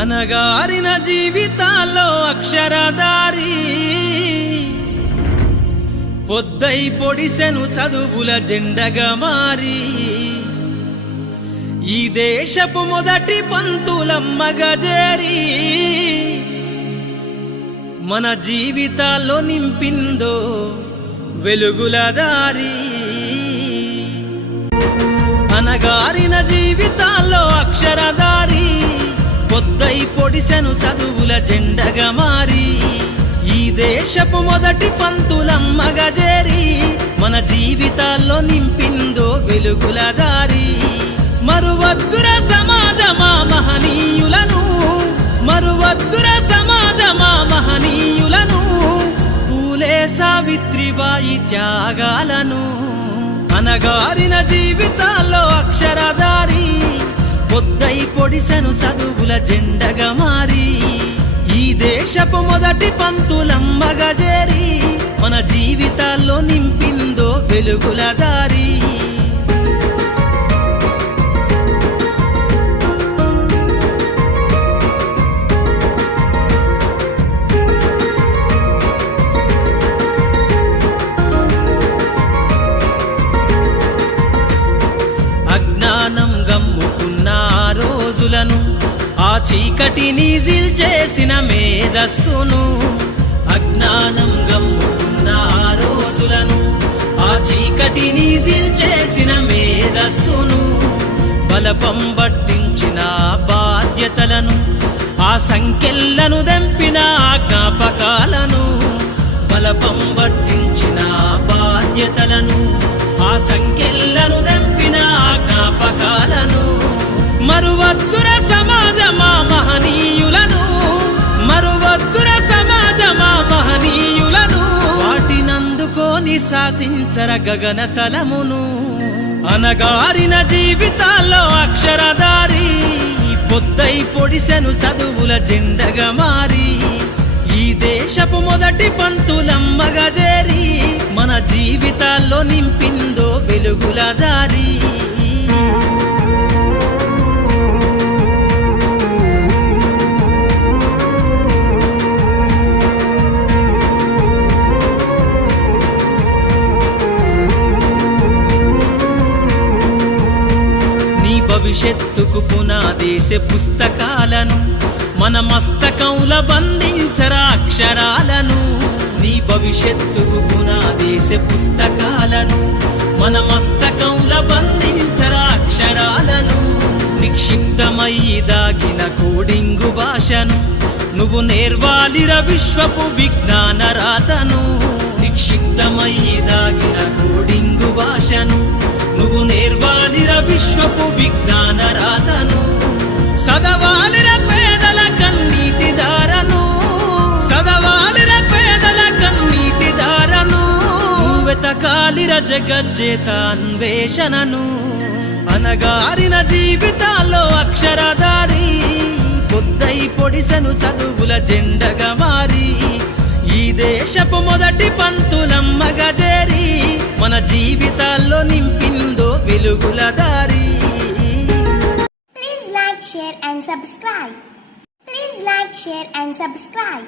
అనగారిన జీవితాల్లో అక్షరదారి పొద్దై పొడిసెను చదువుల జెండగా మారి ఈ దేశపు మొదటి పంతులమ్మగా చేరి మన జీవితాల్లో నింపిందో వెలుగుల దారి. అనగారిన జీవితాల్లో అక్షరదారి పొద్దై పొడిసెను చదువుల జెండగా మారి ఈ దేశపు మొదటి పంతులమ్మగా చేరి మన జీవితాల్లో నింపిందో వెలుగుల దారి. మరువద్దుర సమాజమా మహనీయులను, మరువద్దుర సమాజమా మహనీయులను, పూలే సావిత్రిబాయి త్యాగాలను. అనగారిన జీవితాల్లో అక్షరదారి పొద్దై పొడిసెను చదువుల జెండగా మారి ఈ దేశపు మొదటి పంతులమ్మగా చేరి మన జీవితాల్లో నింపిందో వెలుగుల దారి. అజ్ఞానం గమ్ముకున్న ఆ రోజులను, ఆ చీకటిని జిల్చేసిన మేధస్సును, అజ్ఞానం గమ్ముకున్న ఆ రోజులను, ఆ చీకటిని జిల్చేసిన మేధస్సును, బలపం పట్టించిన బాధ్యతలను, ఆ సంఖ్యలను దెంపిన జ్ఞాపకాలను, బలపం పట్టించిన బాధ్యతలను, ఆ సంఖ్యలను దెంపిన జ్ఞాపకాలను. మరువద్దుర సమాజమా మహనీయులను, మరువద్దుర సమాజమా మహనీయులను, వాటినందుకోని శాసించర గగన తలమును. అనగారిన జీవితాల్లో అక్షరదారి పొద్దై పొడిసెను చదువుల జెండగా మారి ఈ దేశపు మొదటి పంతులమ్మగా చేరి మన జీవితాల్లో నింపిందో వెలుగుల దారి. భవిష్యత్తుకు పునాదేసే పుస్తకాలను మన మస్తకంల బంధించరా అక్షరాలను. నీ భవిష్యత్తుకు పునాదేసే పుస్తకాలను మన మస్తకంల బంధించరా అక్షరాలను. నిక్షిప్తమై దాగిన కోడింగు భాషను నువ్వు నేర్వాలిర విశ్వపు విజ్ఞాన రాతను. నిక్షిప్తమై దాగిన కోడింగు భాషను నువ్వు నేర్వాలిర విశ్వపు విజ్ఞాన రాతను. సదవాలిర పేదల కన్నీటి దారను, సదవాలిర పేదల కన్నీటి దారను, వెతకాలిర జగజ్జేత అన్వేషణను. అనగారిన జీవితాల్లో అక్షరదారి పొద్దై పొడిసెను చదువుల జెండగా మారి ఈ దేశపు మొదటి పంతులమ్మగా చేరి మన జీవితాల్లో నింపిందో వెలుగుల దారి. Please like, share and subscribe. Please like, share and subscribe.